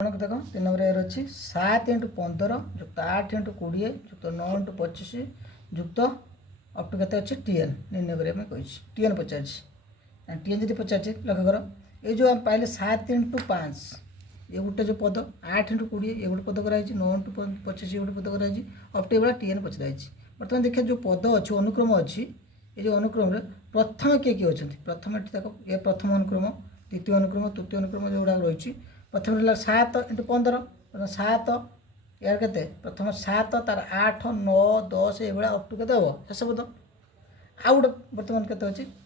देख 3 number A अच्छी 7 × 15 युक्त 8 × 20 युक्त 9 × 25 युक्त अप टू के टीएन निर्णय करने कही टीएन पचार टीएन जी पचार लक्ष्य कर ये जो आम पाइले 7 × 5 ये गोटे जो पद 8 × 20 ये गोटे पद कराई 9 × 25 ये गोटे पद कराई अप टू टीएन पचराई बर्तमान देखिए जो पद अच्छी अनुक्रम अच्छी ये जो अनुक्रम प्रथम किए किए अच्छा प्रथम देख ये प्रथम अनुक्रम द्वितीय अनुक्रम तृतीय अनुक्रम जो गुड़ा रही प्रथम रहा 7 × 15 7 यार के प्रथम 7 तार 8 9 10 ये अप टू के हम शेष पद आउ गोटे बर्तमान के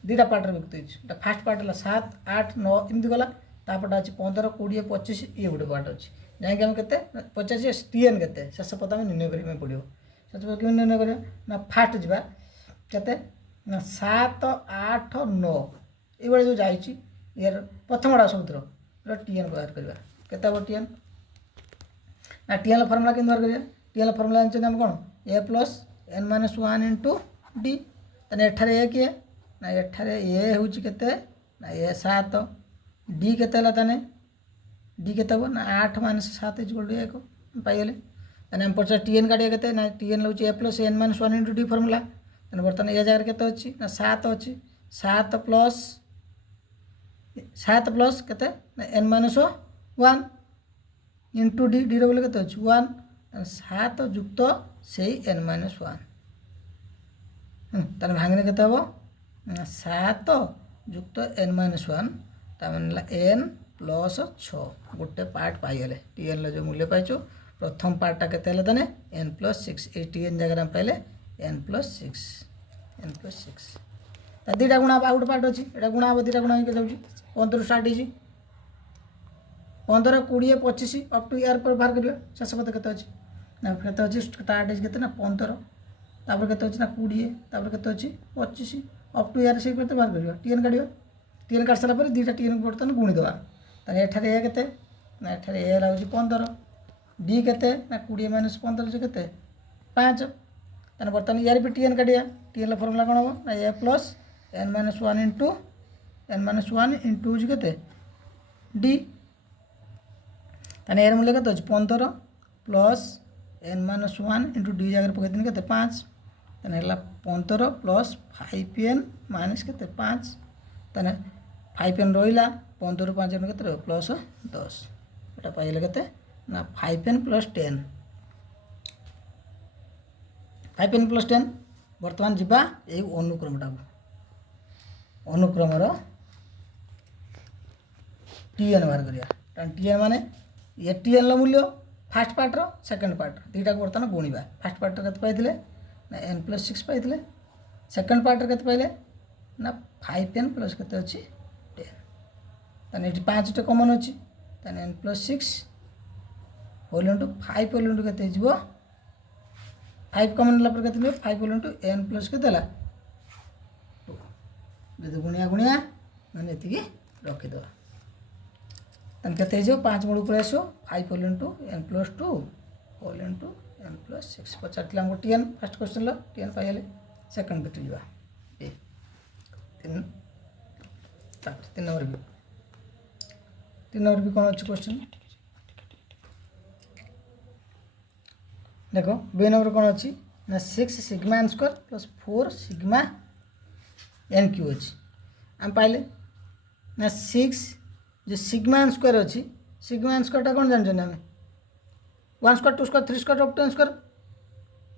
दुटा पार्टर व्यक्त होता फास्ट पार्ट है 7 8 9 एमती गला तापटा अच्छी 15 20 25 ये गोटे पार्ट अच्छी जहाँकि आम के पचास टीएन के शेष पद आम निर्णय करें पड़ो शेष पद क्यों निर्णय करना फास्ट जावा के 7 8 9 ये जो जाइए यार प्रथम समुद्र टीएन बाहर करवा केते टीएन ना टीएन फर्मुला के बाहर करिया टीएन फर्मुला जानते हम कौन a plus n minus 1 into d तने एठारे ए किए ना एठारे ए होची केते ना ए 7 डी केते हला तने डी केते हो ना 8 माइनस 7 इक्वल टू 1 पाइले तने हम पचा टीएन काटिया केते ना टीएन लउची a plus n minus 1 into d formula तने बर्तन ए जगह केते अछि ना 7 अछि 7 प्लस 7 प्लस के n minus 1 into D D बोले के 1 7 युक्त से एन माइनस 1 तार भांगने के हम 7 युक्त एन माइनस 1 तार एन प्लस 6 गोटे पार्ट पाइले टीएन जो मूल्य पाइचु प्रथम पार्टा के एन प्लस 6 ये टीएन जगह पाइले एन प्लस 6 दुटा गुणा आ गोटे पार्ट अच्छी ये गुणा हम दुटा गुणा हो जाऊँगी 15 स्टार्ट हो 15 20 25 अप टू यार पर बाहर कर शेष पद के ना के अच्छी स्टार्ट है ना 15 तापर के ना 20 तापर के 25 अप टू यार से बाहर कर टीएन काढ़ टीएन काट सारा दुटा टीएन बर्तमान गुणीदेवा तार एठारे ए के ना एठारे ए हूँ 15 डी के ना 20 माइनस 15 जो के 5 तार बर्तमान यार भी टीएन काढ़िया टीएन फर्मुला कौन हम ना a plus n minus 1 into n minus 1 into के डी ताने एर मूल्य के 15 plus n minus 1 into d जगह पकड़ के 5 ताने 15 प्लस 5n माइनस के 5 ताने 5n रहा 15 5 के प्लस 10 यहाँ पाइले के ना 5n प्लस 10 5n प्लस 10 बर्तमान जीवा ये अनुक्रमटा अनुक्रमर टीएन बाहर करिया टीएन माने ये टीएन मूल्य फास्ट पार्टर सेकेंड पार्टर दुटा बर्तमान गुणा फास्ट पार्टर के पाइले ना एन प्लस 6 पाइले सेकेंड पार्टर के पाइले ना 5n प्लस के अच्छी 10 ताने ये 5 टे कमन अच्छी ताने n plus 6 whole into 5 whole into के 5 कमन है के 5 होल इंटू एन प्लस के जो गुणिया गुणिया मैंने ये रखीद तन के 5 मूल ऊपर आसो 5 whole into n plus 2 whole into n plus 6 पचार हमको टीएन फास्ट क्वेश्चन टीएन पाइले सेकेंड कटी जा 3 नंबर भी कौन अच्छे क्वेश्चन देखो बी नंबर कौन अच्छी ना 6 sigma n square plus 4 sigma n cube अच्छी आम पाइले ना 6 जो सिग्मा एन स्क्वायर अच्छी सिग्मा एन स्क्वायर कौन जानते आम 1 square 2 square 3 square up to n square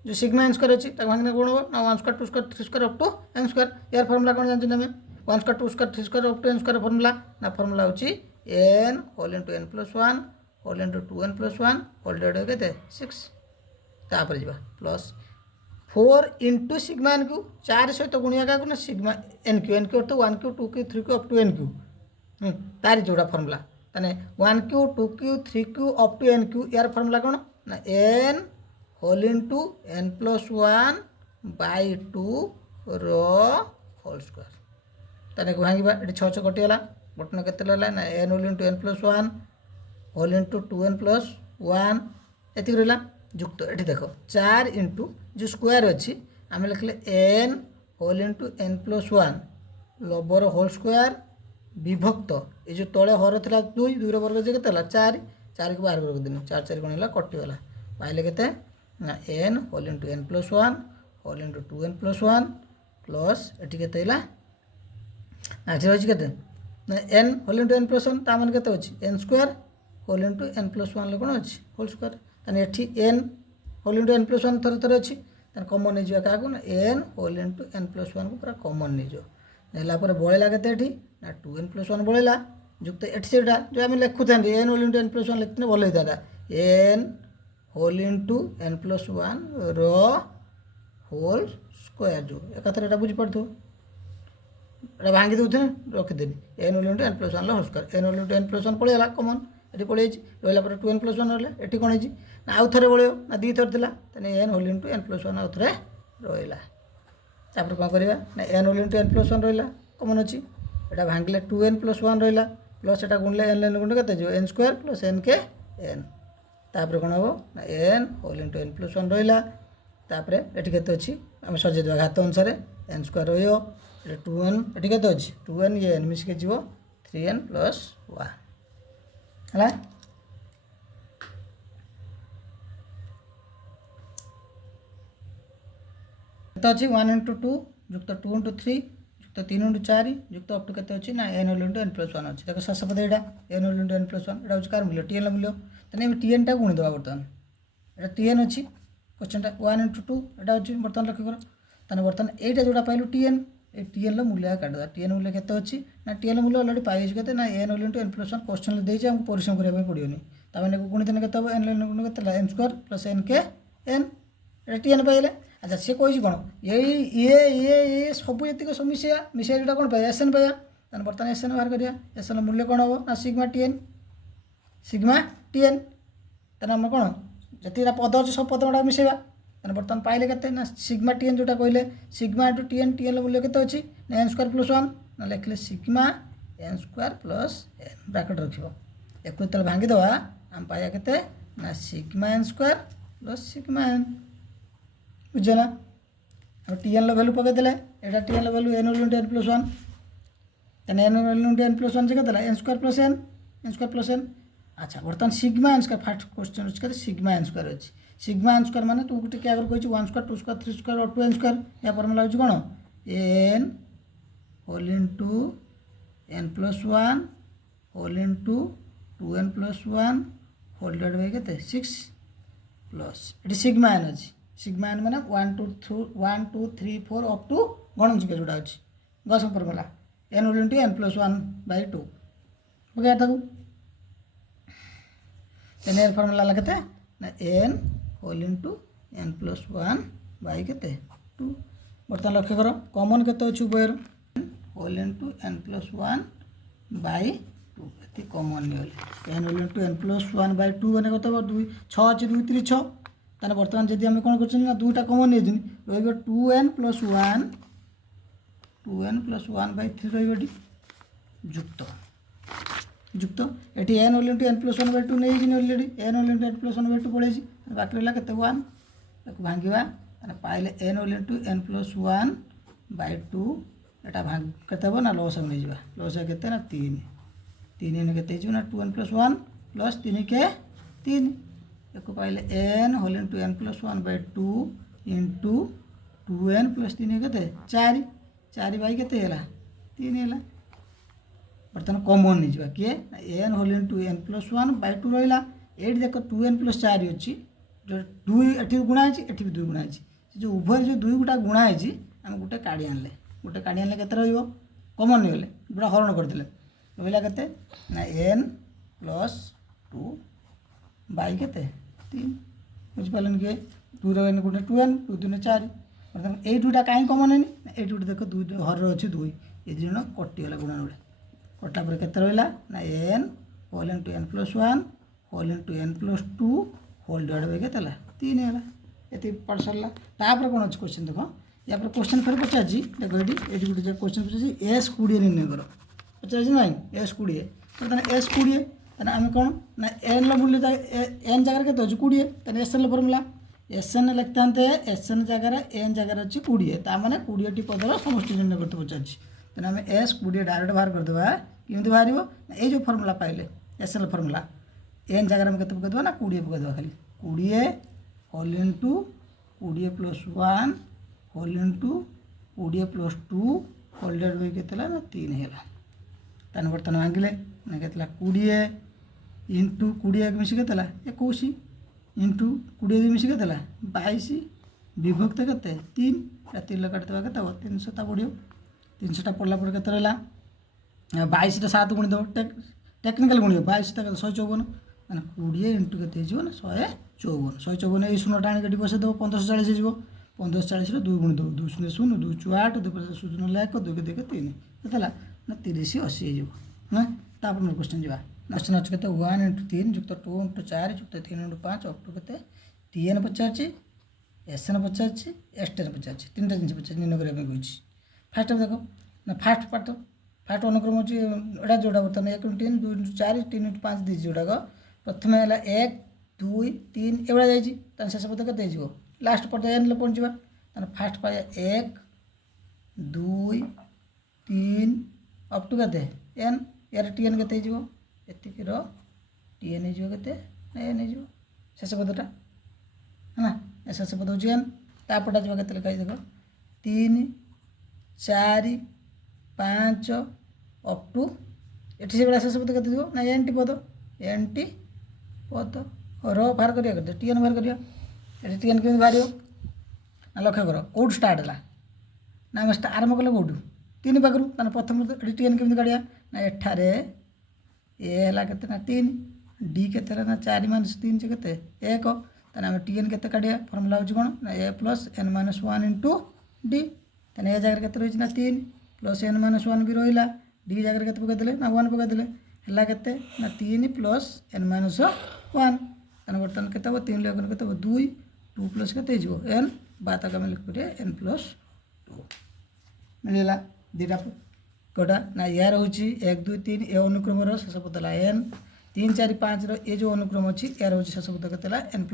जो सिग्मा एन स्क्वायर अच्छी भांगने कौन हम ना 1 square 2 square 3 square up to n square यार फर्मुला कौन जानते आम 1 square 2 square 3 square up to n square formula ना फर्मुला होची n whole into n plus 1 whole into 2n plus 1 whole divide के 6 तापर जा plus 4 into sigma n cube 4 सहित गुणिया क्या ना सिग्मा एन क्यू तो 1 cube 2 cube 3 cube up to n cube तार जोड़ा फर्मुला ताने 1 cube 2 cube 3 cube up to n cube यार फर्मुला कौन ना n whole into n plus 1 by 2 रो होल स्क्वायर ताने भांगा ये 6 कटिगला बटन के ना n whole into n plus 1 whole into 2n plus 1 ये रहा युक्त ये देख 4 इंटू जो स्क्वायर अच्छी आम लिखले n whole into n plus 1 लोबर होल स्क्वायर विभक्त ये जो तले हर था 2 वर्ग जे के 4 4 को बाहर कर देनी 4 4 गुण कटिगला पाइले के n whole into n plus 1 whole into 2n plus 1 plus एटी के ना अच्छे के n whole into n plus 1 तान के n square whole into n plus 1 कौन अच्छी होल स्क्वायर ताने एटी n whole into n plus 1 थोड़े थोड़े अच्छी कमन नहीं जावा क्या n whole into n plus 1 को पूरा कमन नहीं जाला बड़ेला के ना 2n प्लस 1 बड़ेला जुक्त एटी से जो आम लिखुं n whole into n plus 1 लिखते भल होता n whole into n plus 1 whole square जो एक बुझीपड़ एटा भांगी दूसरे रखीदेवी n whole into n plus 1 whole square n whole into n plus 1 पड़ेगा कमन ये पड़े रहा 2n प्लस 1 रहा ये कौन है ना आउ थे बड़े ना दी थर था n whole into n plus 1 आउ थे रहा कौन करवा ना n whole into n plus 1 रहा कमन अच्छी यहाँ भांगे 2n प्लस 1 रहा प्लस एटा गुणले एन लेन गुण के एन स्क्वायर प्लस एन के एन तापर कौन हम ना n whole into n plus 1 रहा तापर ये के अच्छी आम सजेदेवा घात अनुसार एन स्क्वायर रहा 2n ये के अच्छी 2n ये एन मिसिके जीव 3n प्लस 1 है अच्छी 1 इंटू 2 युक्त 2 इंटू 3 युक्त 3 इंटू 4 युक्त अप टू के अच्छी ना n whole into n plus 1 अच्छी देखो शेष पद यहाँ n whole into n plus 1 यहाँ कार मूल्य टीएन मूल्य तेनाली टीएन टा गुणीदेवा बर्तमान यहाँ टीएन अच्छी क्वेश्चन 1 इंटू 2 यहाँ अच्छी बर्तमान लक्ष्य कर तेना बर्तमान यहाँ जोड़ा पाइलु टीएन ये टीएन मूल्य काटिदेवा टीएन मूल्य के अच्छी ना टीएन मूल्य अलरेडी पाई के ना n whole into n plus 1 question देती हमको परिश्रम करने पड़ोनी तमें गुणित के एन गुण के एन स्क्वायर प्लस एन के एन टीएन पाइले अच्छा सी कही कौन ये सब जी मिसेगा मिसेगा जोटा कौन पाया एसएन पाया तेना बर्तमान एसएन बाहर करिया एसएन मूल्य कौन हम ना सिग्मा टीएन तेना आम कौन जी पद अच्छे सब पद गुड़ा मिसेगा तेना बर्तमान पाइले के ना सिग्मा टीएन जोटा कहले सिग्मा इंटू टीएन टीएन मूल्य के अच्छी ना एन स्क्वायर प्लस 1 ना लिखले sigma n square plus n bracket रख एक भांगीदेवा आम पाया के ना sigma n square plus sigma n बुझे ना हम टीएन भैल्यू पकईदे यहाँ T n value n whole into n plus 1 तेना n whole into n plus 1 से कहते एन स्क्वायर प्लस एन अच्छा बर्तमान sigma n square first question अच्छे सिग्मा एन स्क्वायर अच्छी सिग्मा एन स्क्वायर माने तू टे आगे कही 1 स्क्वायर 2 स्क्वायर 3 स्क्वायर और 2n स्क्वायर या फर्मुला हो कौन n whole into n plus 1 whole into 2n plus 1 whole divide by के 6 प्लस ये सिग्मा एन अच्छी सिग्मा एन मैंने 1 2 3 4 अप टू गणजिका जोड़ा अच्छी गस formula n whole into n plus 1 by 2 okay तक एन फर्मुला लगते ना n whole into n plus 1 by के 2 बर्तमान लक्ष्य कर कमन के अच्छी उभयर whole into n plus 1 by 2 ये कमन नहीं n whole into n plus 1 by 2 मैंने कत 2 6 अच्छी 2 3 6 ताने बर्तमान जब आम कौन कर दुईटा कमन नहीं रही 2n प्लस 1 बाय 3 रही जुक्त जुक्त ये n whole into n plus 1 by 2 नहीं already n whole into n plus 1 by 2 पड़े बाकी रहा के 1 भांगा पाइले n whole into n plus 1 by 2 यहाँ भाग के ना लस नहीं जावा लस के ना 3 एन के ना 2n प्लस 1 प्लस 3 के 3 एक पाइले n whole into n plus 1 by 2 into 2n plus 3 के 4 बाई के 3 है बर्तमान कमन नहीं जावा किए n whole into n plus 1 by 2 रहा ये देख 2n प्लस 4 अच्छी जो 2 ये गुणा है ये भी 2 गुणा है जो उभय जो 2 गुटा गुणा है आम गोटे काढ़ी आनले के कमन नहीं गले पूरा हरण करदे रहा के ना एन प्लस 2 बाई के 3 बुझिपारे कि 2 एन गोटे 2n 2 2 4 बर्तमान ये 2टा कहीं कमन है ये 2 देख 2 हर अच्छी 2 ये दिन कटिगला गुणा गुड़े कटा पर के रहा ना n whole into n plus 1 whole into n plus 2 whole divide by के 3 है ये पढ़ सरला तापर कौन अच्छे क्वेश्चन देख या क्वेश्चन फिर पचार देखो ये गोटे क्वेश्चन पचार एस 20 निर्णय कर पचार ना एस 20 बर्तमान एस 20 आम कौन ना एन मूल्य एन जगह के 20 S n formula S n लिखते एस एन जगह एन जगह अच्छी 20 ताने 20 टी पदर समष्टि निर्णय करते पचार तेना आम एस 20 डायरेक्ट बाहर करदे केमी बाहर ये जो फर्मुला पाइले एस एन फर्मुला एन जगह में केते पकेदबा ना 20 पकेदबा खाली 20 whole into 20 plus 1 whole into 20 plus 2 whole divide by केते ना 3 हैला ताने बर्तन भांगिले ना केतला 20 इंटू 20 एक मिसी केतला 21 इंटू 20 मिसी केतला 22 विभक्त केते 3 3 काटदेबा केते 300 ता पड़ियो 300 टा पड़ला पर केते रहला 22 टा 7 गुणी दो टेक्निकल गुणी 22 टा 154 माने 20 इंटू केते हो ना 154 154 ए शून्य टाणी कटी बसे दो 1540 हो 1540 रो 2 गुणी दो 2 शून्य 0 2 4 8 2 5 शून्य लाख 2 के 3 केतला ना 30 80 हो ना तापर मोर क्वेश्चन जीवा क्वेश्चन अछि केते 1 इंटू 3 जुक्त 2 इंटू 4 जुक्त 3 इंटू 5 अप टू केते tn पचारछि एसएन पचारछि एसटेन पचारछि तीनटा जिनिस पचारछि निर्णय करिया में कहछि फास्ट देखो ना फास्ट अनुक्रम अछि एडा जोडा बर्तन 1 इंटू 3 2 इंटू 4 3 इंटू 5 दी जोडा को प्रथम हैला 1 2 3 एवडा जाइछि तन शेष पद केते जिवो लास्ट पद एन ले पहुंचबा तन फास्ट पाया 1 2 3 अप टू केते एन यार tn केते जिवो एतिक रो tn जिवो केते एन जिवो शेष पदटा है ना शेष पद हो एन तापटा जिवो केते लिखाइ देखो 3 4 5 अप टू एठी से बड़ा शेष पद केते जिवो ना एन टी पद रो बाहर करिया करते tn बाहर करिया एठी tn केमि बाहरियो ना लक्ष्य करो कोड स्टार्ट हला ना हम आरंभ कले कोड 3 पाखरु ताने प्रथम एठी tn केमि काढिया ना एठारे ए हला केते ना 3 डी केते ना 4 - 3 से केते 1 ताने हम tn केते काढिया फार्मूला होची कोन ना a + n - 1 * d ताने ए जगह केते रहिछ ना 3 + n - 1 भी रहिला d जगह केते पके देले ना 1 पके देले हला केते ना 3 + n - 1 ताने बर्तन केते हो 3 लेकर केते हो 2 2 प्लस केते जिवो n बात का में लिख पड़े n + 2 मिलेला दीटा कोडा ना यार होची 1 2 3 ए अनुक्रम रो शेष पदला n 3 4 5 रो ए जो अनुक्रम अछि यार होची शेष पद केतेला n +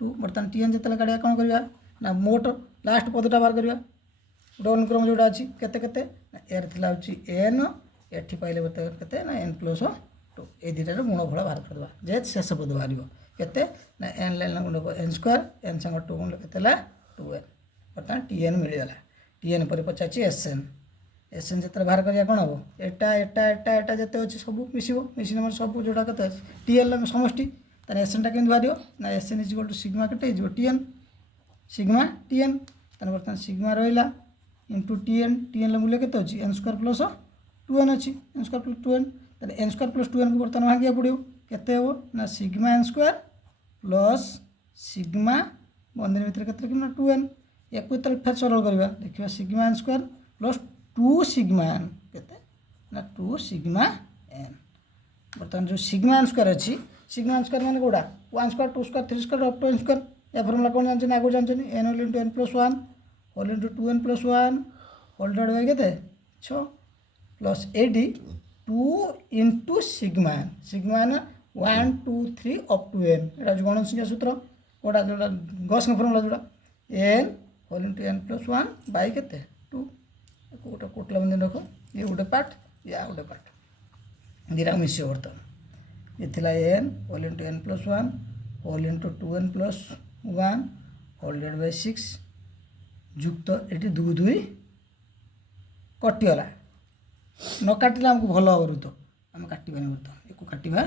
2 बर्तन tn जतला काढिया कोन करबा ना मोट लास्ट पदटा बार करबा उडो अनुक्रम जोडा अछि केते केते यार थिला होची n एठी पाइले बत केते ना n + 2 ए दीटा रो गुण फल बार करबा जे शेष पद बारियो केते ना n लाइन गुण n² n संग 2 गुण केतेला 2n बर्तन tn मिल जाला tn पर पचाची एसएन जतरा बाहर करिया कोन हो एटा जते अछि सब मिसिबो मिसिन हमर सब जोडा कते टीएल में समष्टि तने एसएन टा केन बारियो ना एसएन = सिग्मा कटे जो टीएन सिग्मा टीएन तने बर्तन सिग्मा रहिला इनटू टीएन मूल्य केते अछि n² + 2n अछि n² + 2n तने n² + 2n को बर्तन भागिया पडियो केते हो ना सिग्मा n² + सिग्मा बंधन भीतर केते कि ना 2n एको तल फेर सरल करबा देखिबा सिग्मा n² + 2 सिग्मा n केते ना 2 सिग्मा n बर्तन जो सिग्मा n² अछि सिग्मा n² माने कोडा 1² 2² 3² अप टू n² या फार्मूला कोन जानछन आगो जानछन n whole into n + 1 whole into 2n + 1 whole divide by केते 6 plus ad 2 into sigma n 1 2 3 up to n एटा जो गणन संख्या सूत्र कोडा जोडा गॉस न फार्मूला जोडा n whole into n + 1 by केते 2 कोटा कोटला बंधन रखो ये गोटे पार्ट या गोटे पार्ट दीटा मिसियो बर्तन ये थिला n whole into n + 1 whole into 2n + 1 whole divide by 6 जुक्त एटी 2 2 कटिला न काटिला हमको भल हबरु तो हम काटिबानी बर्तन एको काटिबा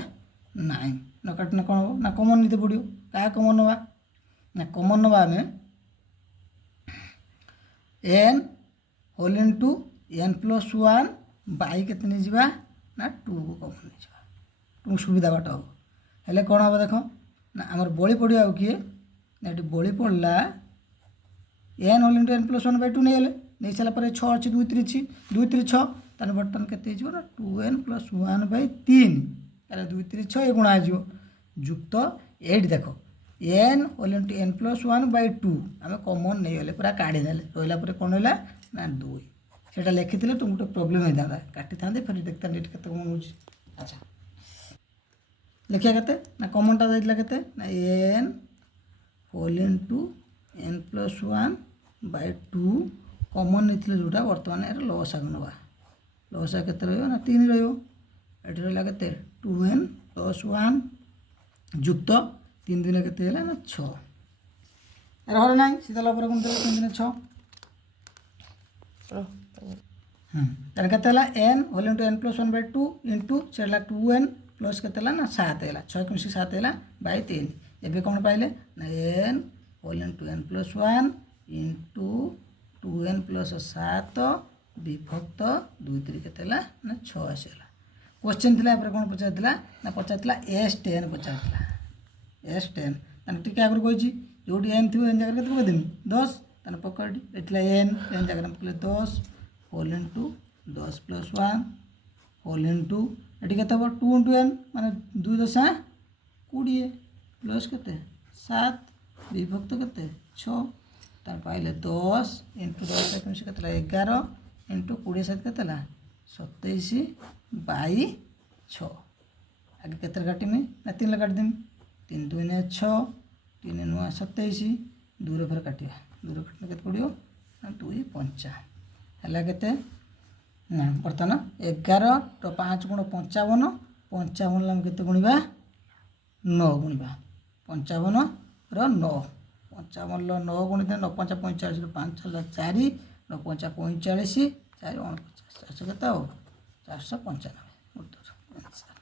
नाही न काटना कोन हो ना कॉमन निते पडियो का कॉमन नवा ना कॉमन नवा हमें n whole into n + 1 by केते नि जिबा ना 2 को कॉमन नि जिबा 2 सुविधा बाट हो हेले कोन हो देखो ना हमर बळी पडियो आ कि ना एटी बळी पडला n whole into n + 1 by 2 नै हेले नै सला पर 6 अछि 2 3 छी 2 3 6 तने बटन केते जिवो ना 2n + 1 बाय 3 ताले 2 3 6 ए गुणा जिवो जुक्त 8 देखो n whole into n + 1 by 2 हमें कॉमन नै हेले पूरा काढी देले रोइला पर कोन होला ना 2 सेटा लिखिथिले तुम गोटे प्रॉब्लम हे दादा काटी थांदे फिर देखता नेट केते कॉमन होची अच्छा लिखिया केते ना कॉमन टा जाइतला केते ना n whole into n + 1 by 2 common निथिले जोटा वर्तमान एरा लॉस आगनवा लॉस केते रहयो ना 3 रहयो एठी रहला केते 2n + 1 যুক্ত 3 দিনে কেতে হলা না 6 এর হলে নাই শীতল উপরে গুণ দেবে 3 দিনে 6 তাহলে কেতে হলা n whole into n plus 1/2 into সেটা 2n প্লস কেতে হলা না 7 হলা 6 মিশি 7 হলা বাই 3 ଏବେ କ'ଣ ପାଇଲେ ନା n whole into n plus 1 into 2n plus 7 বিভক্ত 2 3 কেତେ ହେଲା ନା 6 ଆସିଲା क्वेश्चन थिला पर कोन पचारथिला ना पचारथिला S10 पचारथिला S10 तने टिके आगर कहिछि जोडी n थिबो n जगह केते पके देमी 10 तने पकडी एथिला n जगह में पकले 10 whole into 10 plus 1 whole into एटी केते हो 2 इनटू n माने 2 दशा 20 प्लस केते 7 विभक्त केते 6 तार पाइले 10 इनटू 10 केते 11 इनटू 20 7 केते 27 बाई 6 आगे केते काटमी ना 3 काट देमी 3 2 ने 6 3 9 27 दूर फिर काटिया दूर काटने केते पड़ियो ना 2 5 हला केते ना बर्तमान 11 तो 5 गुण 55 55 लाम केते गुणिबा 9 गुणिबा 55 रो 9 55 लो 9 गुणिते 9 5 45 रो 5 हला 4 9 5 45 4 49 400 केते हो 495 उत्तर आंसर।